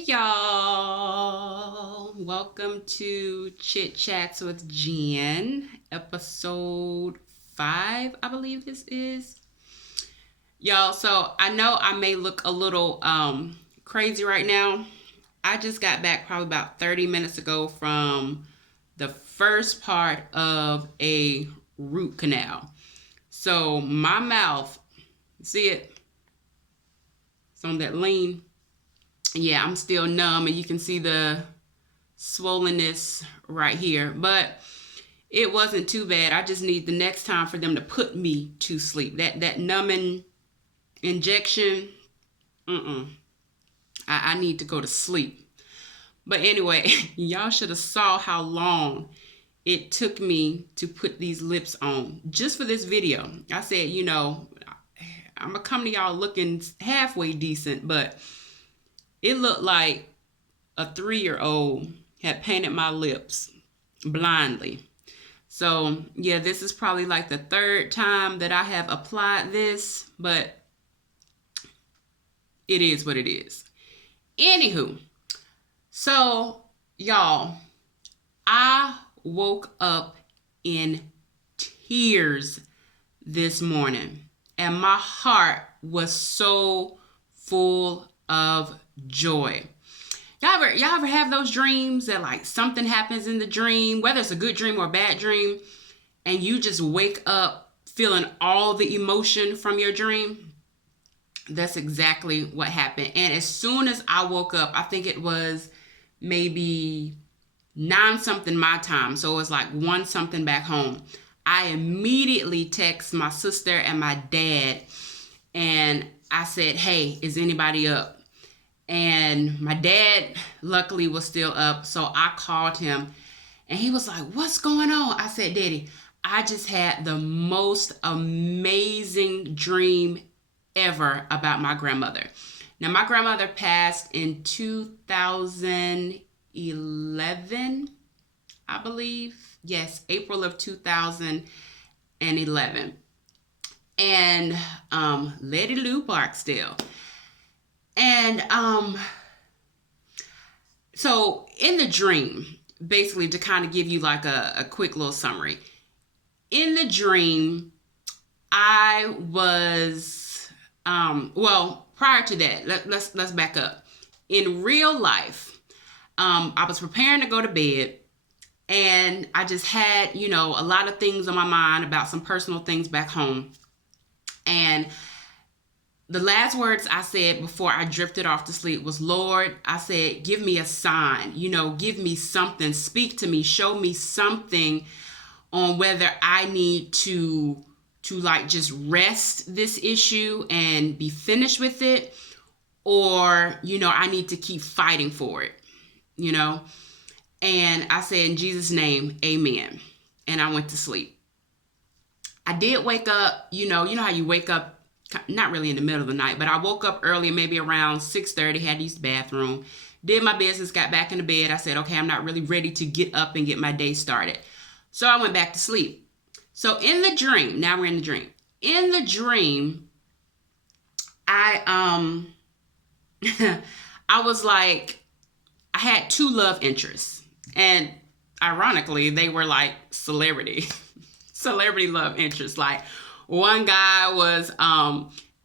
Hey y'all, welcome to Chit Chats with Jen, episode 5, I believe this is. Y'all, so I know I may look a little crazy right now. I just got back probably about 30 minutes ago from the first part of a root canal. So my mouth, see it? It's on that lean. Yeah, I'm still numb, and you can see the swollenness right here, but it wasn't too bad. I just need the next time for them to put me to sleep. That numbing injection, I need to go to sleep. But anyway, y'all should have saw how long it took me to put these lips on just for this video. I said, I'm gonna come to y'all looking halfway decent, but it looked like a 3-year-old had painted my lips blindly. So yeah, this is probably like the third time that I have applied this, but it is what it is. Anywho, so y'all, I woke up in tears this morning, and my heart was so full of joy. Y'all ever have those dreams that like something happens in the dream, whether it's a good dream or a bad dream, and you just wake up feeling all the emotion from your dream? That's exactly what happened. And as soon as I woke up, I think it was maybe 9 something my time, so it was like 1 something back home. I immediately text my sister and my dad, and I said, hey, is anybody up? And my dad luckily was still up, so I called him, and he was like, what's going on? I said, Daddy, I just had the most amazing dream ever about my grandmother. Now, my grandmother passed in 2011, I believe. Yes, April of 2011. And Letty Lou Barksdale. And so in the dream, basically to kind of give you like a quick little summary. In the dream, I was, prior to that, let's back up. In real life, I was preparing to go to bed, and I just had, a lot of things on my mind about some personal things back home. And the last words I said before I drifted off to sleep was, Lord, I said, give me a sign, give me something, speak to me, show me something on whether I need to like just rest this issue and be finished with it, or, I need to keep fighting for it, And I said, in Jesus' name, amen. And I went to sleep. I did wake up, you know how you wake up, not really in the middle of the night, but I woke up early, maybe around 6:30, had to use the bathroom, did my business, got back into bed. I said, okay, I'm not really ready to get up and get my day started. So I went back to sleep. So in the dream, now we're in the dream. In the dream, I I was like, I had 2 love interests. And ironically, they were like celebrity love interests. Like, one guy was,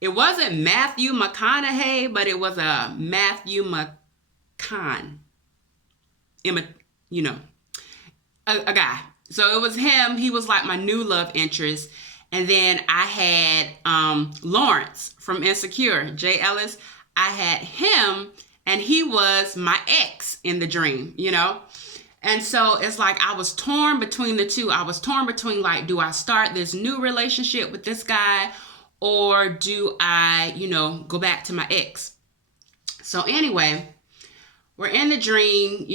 it wasn't Matthew McConaughey, but it was a Matthew McCon, a guy. So it was him. He was like my new love interest. And then I had Lawrence from Insecure, Jay Ellis. I had him, and he was my ex in the dream, And so it's like I was torn between the two. I was torn between like, do I start this new relationship with this guy, or do I, go back to my ex? So anyway, we're in the dream,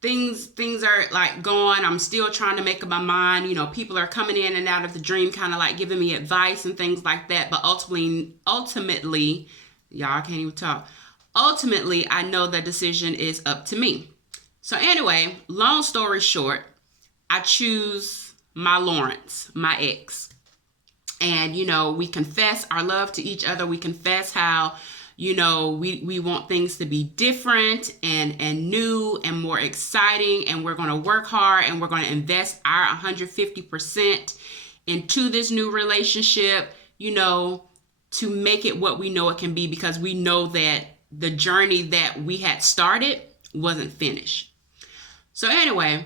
things are like going. I'm still trying to make up my mind. People are coming in and out of the dream, kind of like giving me advice and things like that. But ultimately, y'all, I can't even talk. Ultimately, I know the decision is up to me. So anyway, long story short, I choose my Lawrence, my ex. And, we confess our love to each other. We confess how, You know, we want things to be different and new and more exciting, and we're going to work hard and we're going to invest our 150% into this new relationship, you know, to make it what we know it can be, because we know that the journey that we had started wasn't finished. So anyway,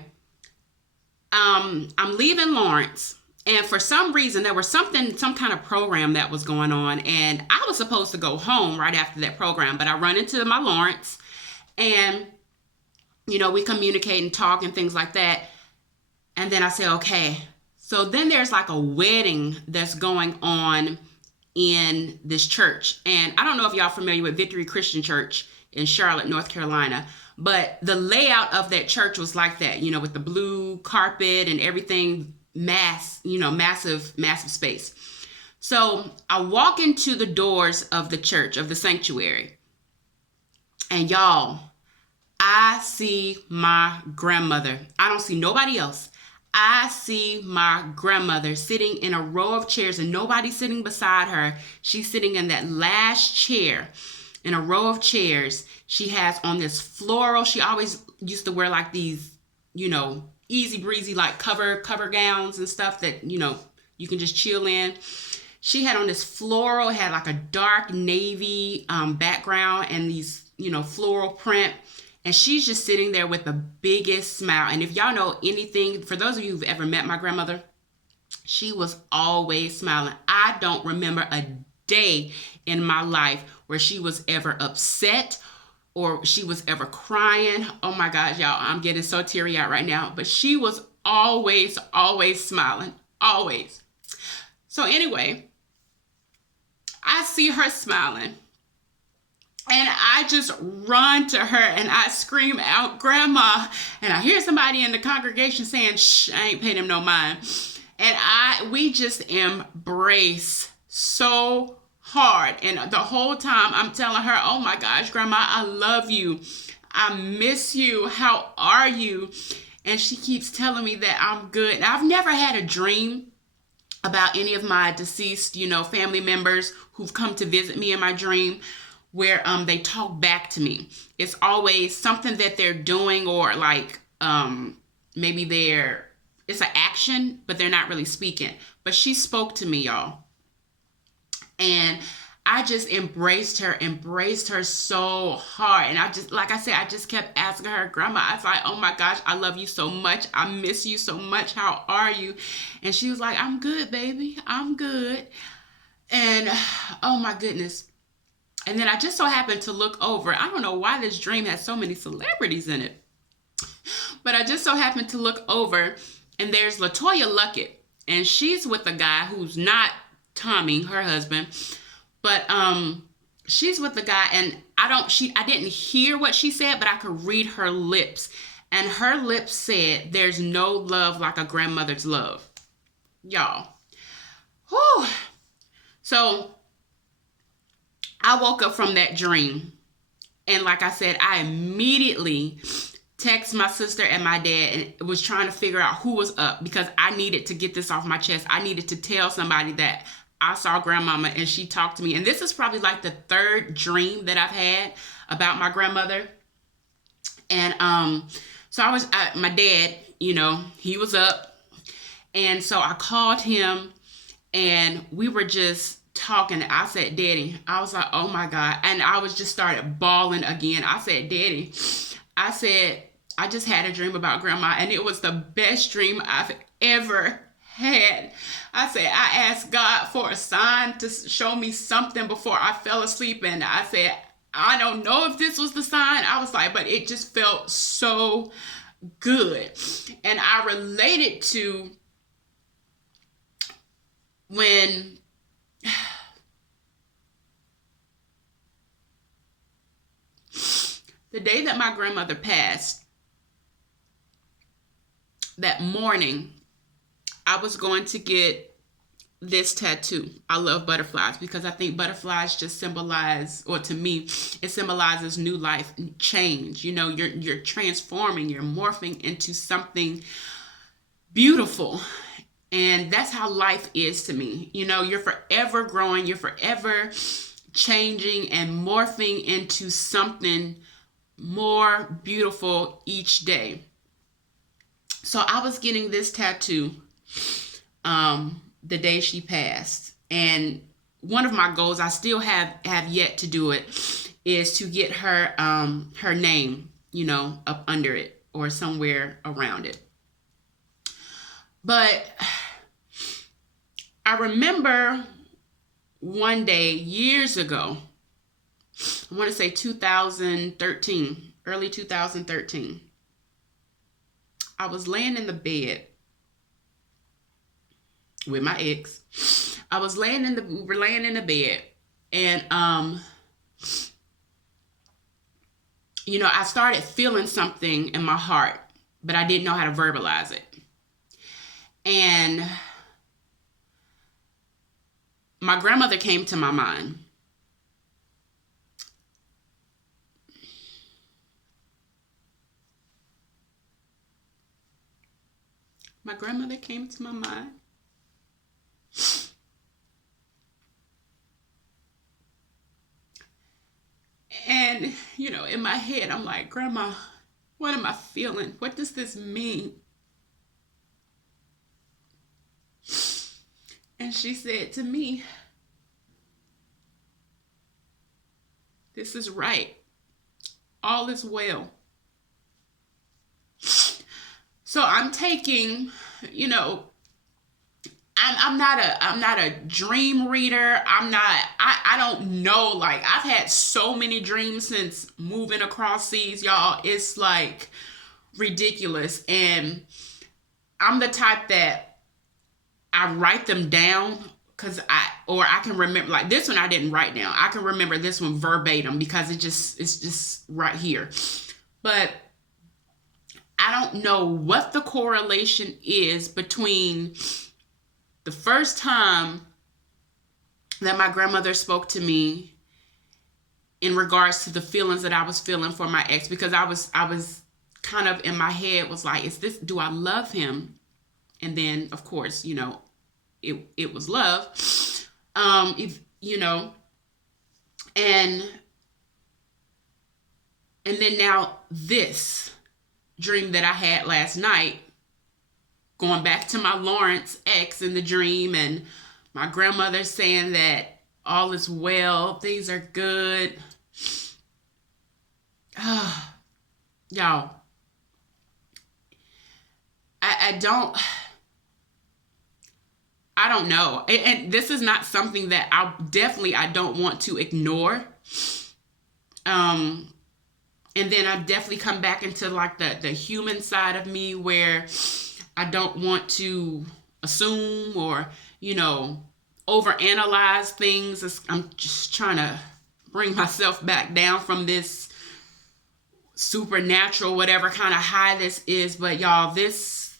I'm leaving Lawrence. And for some reason, there was some kind of program that was going on. And I was supposed to go home right after that program. But I run into my Lawrence. And, you know, we communicate and talk and things like that. And then I say, okay. So then there's like a wedding that's going on in this church. And I don't know if y'all familiar with Victory Christian Church in Charlotte, North Carolina. But the layout of that church was like that, you know, with the blue carpet and everything. Massive space. So I walk into the doors of the church, of the sanctuary, and y'all, I see my grandmother. I don't see nobody else. I see my grandmother sitting in a row of chairs, and nobody's sitting beside her. She's sitting in that last chair in a row of chairs. She has on this floral. She always used to wear like these, you know, easy breezy, like cover gowns and stuff that, you know, you can just chill in. She had on this floral, had like a dark navy background and these, you know, floral print. And she's just sitting there with the biggest smile. And if y'all know anything, for those of you who've ever met my grandmother, she was always smiling. I don't remember a day in my life where she was ever upset or she was ever crying. Oh my gosh, y'all, I'm getting so teary-eyed right now. But she was always smiling, always. So anyway, I see her smiling. And I just run to her and I scream out, "Grandma." And I hear somebody in the congregation saying, "Shh, I ain't paying him no mind." And we just embrace so hard. And the whole time I'm telling her, "Oh my gosh, Grandma, I love you. I miss you. How are you?" And she keeps telling me that I'm good. Now, I've never had a dream about any of my deceased, you know, family members who've come to visit me in my dream where they talk back to me. It's always something that they're doing, or like maybe it's an action, but they're not really speaking. But she spoke to me, y'all. And I just embraced her so hard. And I just, like I said, I just kept asking her, "Grandma," I was like, "Oh my gosh, I love you so much. I miss you so much. How are you?" And she was like, "I'm good, baby. I'm good." And oh my goodness. And then I just so happened to look over. I don't know why this dream has so many celebrities in it. But I just so happened to look over, and there's Latoya Luckett. And she's with a guy who's not Tommy, her husband. But she's with the guy, and I didn't hear what she said, but I could read her lips. And her lips said, "There's no love like a grandmother's love." Y'all. Whew. So I woke up from that dream, and like I said, I immediately text my sister and my dad and was trying to figure out who was up, because I needed to get this off my chest. I needed to tell somebody that I saw grandmama and she talked to me. And this is probably like the third dream that I've had about my grandmother. And so my dad, you know, he was up, and so I called him and we were just talking. I said, "Daddy," I was like, "Oh my God." And I was just started bawling again. I said, "Daddy," I said, "I just had a dream about grandma, and it was the best dream I've ever had." I said, "I asked God for a sign to show me something before I fell asleep. And I said, I don't know if this was the sign." I was like, but it just felt so good. And I related to when the day that my grandmother passed, that morning, I was going to get this tattoo. I love butterflies because I think butterflies just symbolize, or to me, it symbolizes new life, change. You know, you're transforming, you're morphing into something beautiful. And that's how life is to me. You know, you're forever growing, you're forever changing and morphing into something more beautiful each day. So I was getting this tattoo the day she passed. And one of my goals, I still have yet to do it, is to get her her name, up under it or somewhere around it. But I remember one day years ago, I want to say 2013, early 2013, I was laying in the bed with my ex. We were laying in the bed, and I started feeling something in my heart, but I didn't know how to verbalize it. And my grandmother came to my mind. My grandmother came to my mind. And, in my head, I'm like, Grandma, what am I feeling? What does this mean? And she said to me, this is right. All is well. So I'm taking, I'm not a dream reader. I don't know. Like, I've had so many dreams since moving across seas, y'all. It's like ridiculous. And I'm the type that I write them down because I can remember, like this one I didn't write down. I can remember this one verbatim because it's just right here. But I don't know what the correlation is between the first time that my grandmother spoke to me in regards to the feelings that I was feeling for my ex, because I was kind of in my head was like, do I love him? And then of course, it was love. And then now this dream that I had last night, going back to my Lawrence ex in the dream, and my grandmother saying that all is well, things are good. Y'all, I don't know. And this is not something that I don't want to ignore. And then I definitely come back into like the human side of me where I don't want to assume or, overanalyze things. I'm just trying to bring myself back down from this supernatural, whatever kind of high this is. But y'all, this,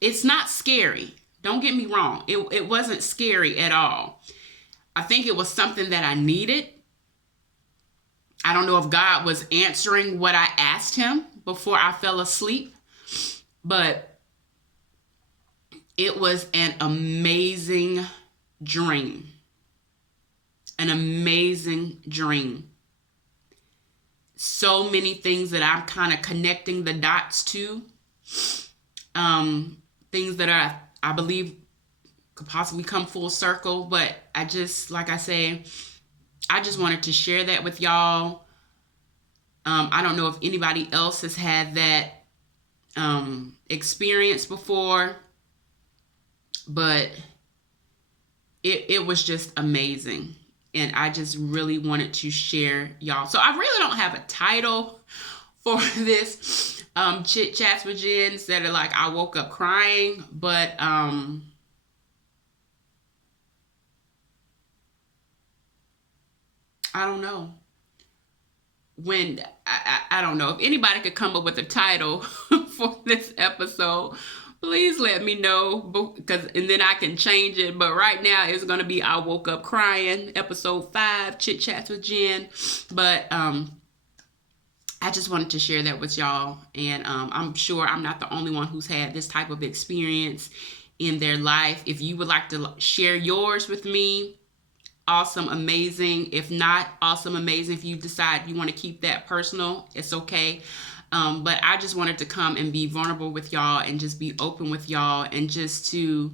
it's not scary. Don't get me wrong. It wasn't scary at all. I think it was something that I needed. I don't know if God was answering what I asked him before I fell asleep, but it was an amazing dream. An amazing dream. So many things that I'm kind of connecting the dots to. Things that I believe could possibly come full circle, but I just, like I say, I just wanted to share that with y'all. I don't know if anybody else has had that experience before, but it was just amazing. And I just really wanted to share y'all. So I really don't have a title for this Chit Chats with Jen instead of like I woke up crying, but I don't know. When I don't know if anybody could come up with a title for this episode, please let me know, and then I can change it. But right now it's gonna be I Woke Up Crying, episode 5, Chit Chats with Jen. But I just wanted to share that with y'all, and I'm sure I'm not the only one who's had this type of experience in their life. If you would like to share yours with me, awesome, amazing. If not, awesome, amazing. If you decide you want to keep that personal, it's okay. But I just wanted to come and be vulnerable with y'all and just be open with y'all and just to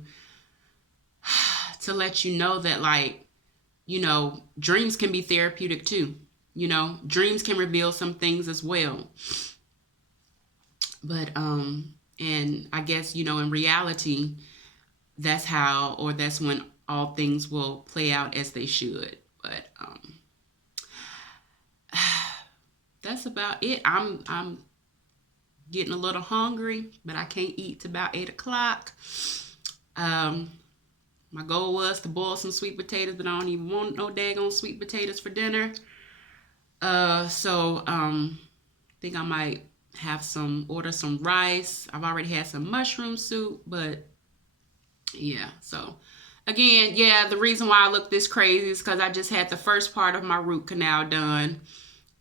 let you know that, like, you know, dreams can be therapeutic too. You know, dreams can reveal some things as well. But, and I guess, you know, in reality, that's when all things will play out as they should. But, that's about it. I'm getting a little hungry, but I can't eat till about 8 o'clock. My goal was to boil some sweet potatoes, but I don't even want no daggone sweet potatoes for dinner. So I think I might order some rice. I've already had some mushroom soup, but yeah. So again, yeah, the reason why I look this crazy is because I just had the first part of my root canal done.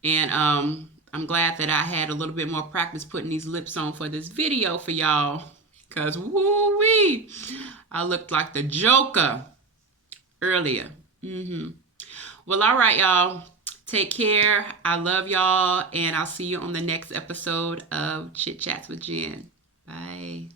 And I'm glad that I had a little bit more practice putting these lips on for this video for y'all. Because woo-wee, I looked like the Joker earlier. Well, all right, y'all. Take care. I love y'all. And I'll see you on the next episode of Chit Chats with Jen. Bye.